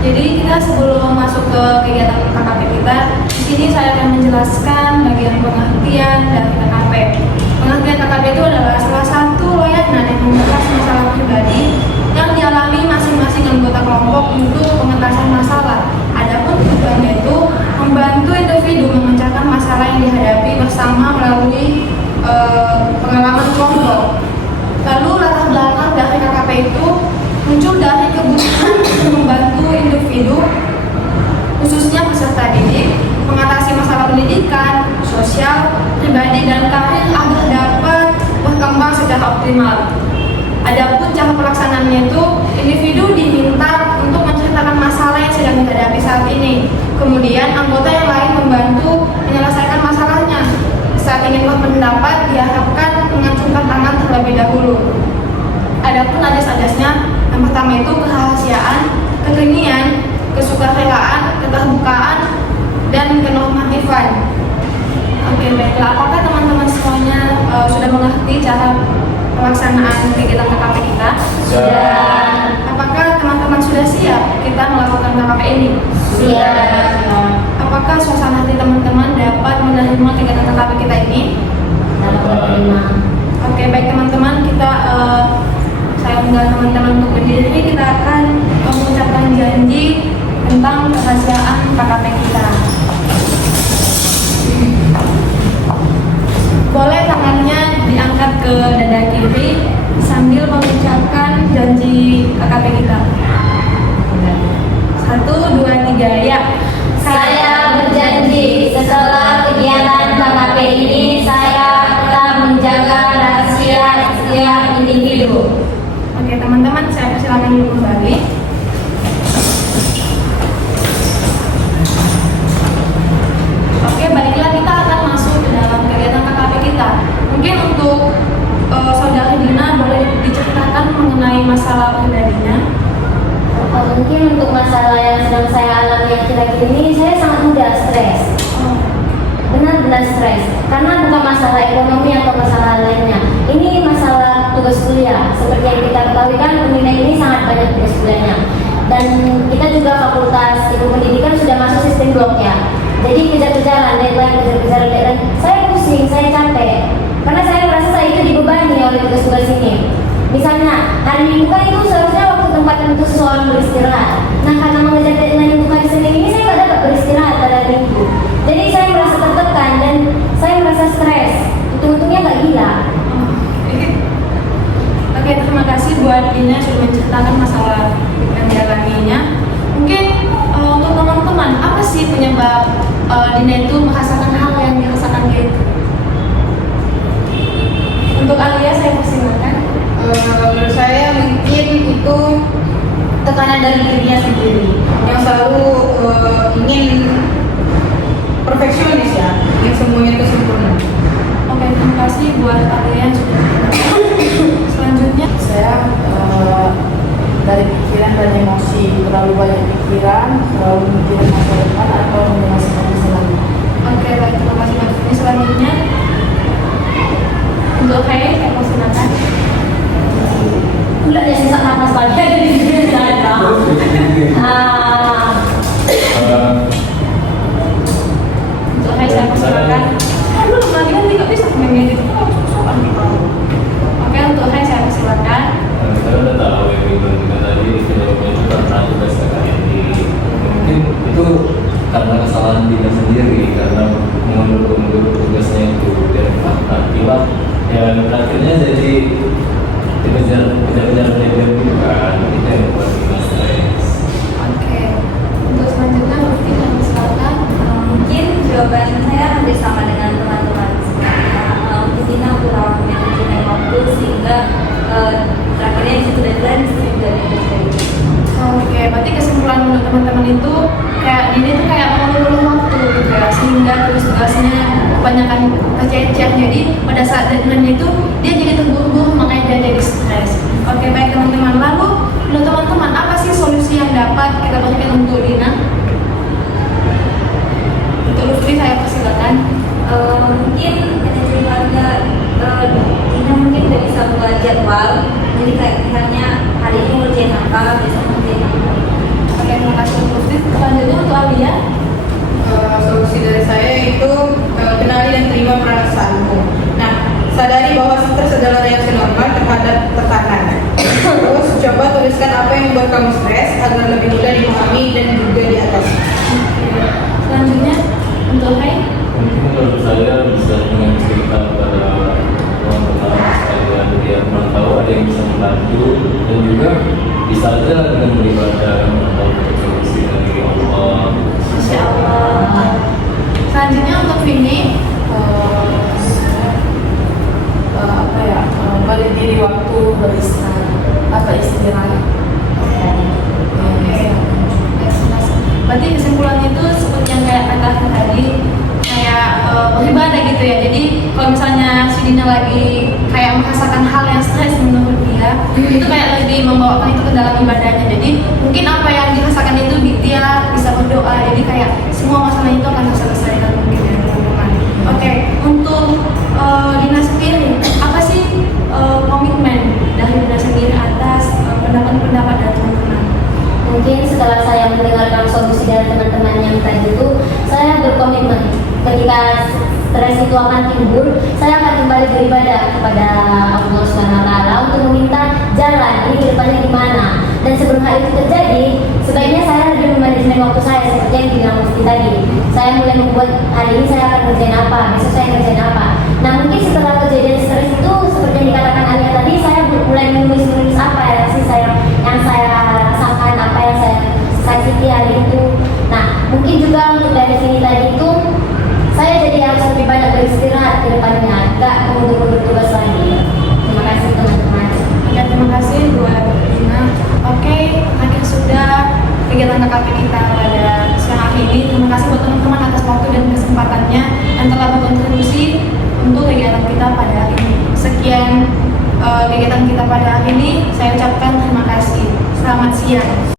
Jadi kita sebelum masuk ke kegiatan KKP kita, di sini saya akan menjelaskan bagian pengertian dari KKP. Pengertian KKP itu adalah salah satu layanan yang membahas masalah pribadi yang dialami masing-masing anggota kelompok untuk pengentasan masalah. Adapun tujuannya itu membantu individu memecahkan masalah yang dihadapi bersama melalui pengalaman kelompok. Lalu latar belakang dari KKP itu muncul dari kebutuhan untuk membantu individu, khususnya peserta didik, mengatasi masalah pendidikan, sosial, pribadi, dan karir agar dapat berkembang secara optimal. Adapun cara pelaksanaannya itu, individu diminta untuk menceritakan masalah yang sedang dihadapi saat ini. Kemudian anggota yang lain membantu menyelesaikan masalahnya. Saat ingin berpendapat, diharapkan mengacungkan tangan terlebih dahulu. Adapun ajas-ajasnya, yang pertama itu kerahasiaan, kekinian, kesukarelaan, keterbukaan, dan kenormatifan. Oke, baiklah. Apakah teman-teman semuanya sudah mengerti cara pelaksanaan kegiatan KKP kita? Sudah. Apakah teman-teman sudah siap kita melakukan KKP ini? Siap. Apakah suasana hati teman-teman dapat menerima kegiatan KKP kita ini? Dapat menerima. Oke, baik teman-teman, saya undang teman-teman untuk berdiri. Kita akan mengucapkan janji tentang kerahasiaan KKP kita. Boleh tangannya diangkat ke dada kiri sambil mengucapkan janji KKP kita. 1, 2, 3, ya. Saya berjanji setelah kegiatan KKP ini saya akan menjaga rahasia setiap individu. Oke teman-teman, saya persilakan dulu kembali. Oke, baiklah, kita akan masuk ke dalam kegiatan KKP kita. Mungkin untuk saudara Dina boleh diceritakan mengenai masalah pribadinya. Mungkin untuk masalah yang sedang saya alami akhir-akhir ini, saya sangat mudah stres. Benar-benar stres, karena bukan masalah ekonomi atau masalah lainnya. Ini masalah tugas kuliah. Seperti yang kita ketahui kan, Unina ini sangat banyak tugas kuliahnya. Dan kita juga fakultas ilmu pendidikan sudah masuk sistem blok ya. Jadi kejar-kejaran deadline. Saya pusing, saya capek. Karena saya merasa saya itu dibebani oleh tugas-tugas ini. Misalnya, hari Minggu kan itu seharusnya waktu tempat untuk seseorang beristirahat. Nah, karena mengejar deadline untuk hari Senin ini, saya nggak dapat beristirahat pada hari Minggu. Jadi saya merasa tertekan dan saya merasa stres. Untung-untungnya nggak gila. Oke, terima kasih buat Dina sudah menceritakan masalah yang dialaminya. Mungkin untuk teman-teman, apa sih penyebab Dina itu merasakan hal yang dirasakan dia itu? Untuk Alia saya persilakan. Menurut saya mungkin itu tekanan dari dirinya sendiri yang selalu ingin perfeksionis ya, ingin semuanya itu sempurna. Oke, terima kasih buat Alia yang sudah selanjutnya. Saya dari pikiran dan emosi, terlalu banyak pikiran, terlalu mikirin masa depan atau menyelesaikan masalah. Oke, baik, terima kasih Mas. Ini selanjutnya untuk saya persilakan. Udah ya sesak nafas lagi jadi tidak ada. Untuk saya persilakan. Belum lagi nanti nggak bisa ngedit itu soal gitu. Oke, untuk saya persilakan. Saya udah tahu yang juga tadi jawabnya juga pernah juga sekali mungkin itu karena kesalahan diri sendiri karena mengundur tugasnya itu dan akibat ya akhirnya jadi dikejar deadline gitu kan, itu yang membuat kita stres. Oke, untuk selanjutnya Lutfi persilakan. Mungkin jawaban saya hampir sama dengan teman-teman sebenarnya. Di sini aku kurang manajemen waktu sehingga terakhirnya di situ deadline sudah deadline. Oke, berarti kesimpulan menurut teman-teman itu kayak ini tuh kayak mengulur waktu gitu ya, sehingga tugas-tugasnya kebanyakan tercecer. Jadi pada saat deadline itu dia jadi terburu-buru, makanya dia jadi stres. Oke, baik teman-teman. Lalu menurut teman-teman apa sih solusi yang dapat kita berikan untuk Dina? Untuk Lutfi saya persilakan. Mungkin manajemen warga Dina mungkin udah bisa buat jadwal. Jadi kayak misalnya hari ini ngerjain apa, besok ngerjain apa. Oke, terima kasih sadari bahwa stres adalah reaksi normal terhadap tekanan. Terus coba tuliskan apa yang membuat kamu stres agar lebih mudah dipahami dan juga diatasi. Selanjutnya untuk Hai. Mungkin kalau saya bisa dengan cerita kepada teman-teman sekalian biar tahu ada yang bisa membantu, dan juga bisa aja dengan beribadah atau solusi dari Allah. Insya Allah. Selanjutnya untuk Vini. Beri diri waktu beristirahat, istirahat. Oke. Berarti kesimpulannya itu seperti yang kayak kata tadi, kayak beribadah gitu ya. Jadi kalau misalnya si Dina lagi kayak merasakan hal yang stres menurut dia, itu kayak lebih membawakan itu ke dalam ibadahnya. Jadi mungkin apa yang dirasakan itu dia bisa berdoa. Jadi kayak semua masalah itu akan terselesaikan mungkin ya teman-teman. Oke, untuk Dina sendiri, apa sih komitmen dari Dina sendiri atas pendapat-pendapat dari teman-teman? Mungkin setelah saya mendengarkan solusi dari teman-teman yang tadi itu, saya berkomitmen ketika stres itu akan timbul, saya akan kembali beribadah kepada Allah SWT untuk meminta jalan ini ke depannya gimana. Dan sebelum hal itu terjadi, sebaiknya saya lebih memanajemen waktu saya seperti yang dibilang Musti tadi. Saya mulai membuat hari ini saya akan kerjain apa, besok saya kerjain apa. Nah mungkin setelah kejadian stres itu, seperti yang dikatakan Alia tadi, saya mulai menulis apa ya sih yang saya rasakan, apa yang saya sakiti hari itu. Nah mungkin juga untuk dari sini tadi itu, saya jadi harus lebih banyak beristirahat ke depannya, nggak mundur-mundur tugas lagi. Terima kasih teman-teman. Oke, terima kasih buat Dina. Oke, akhir sudah kegiatan KKP kita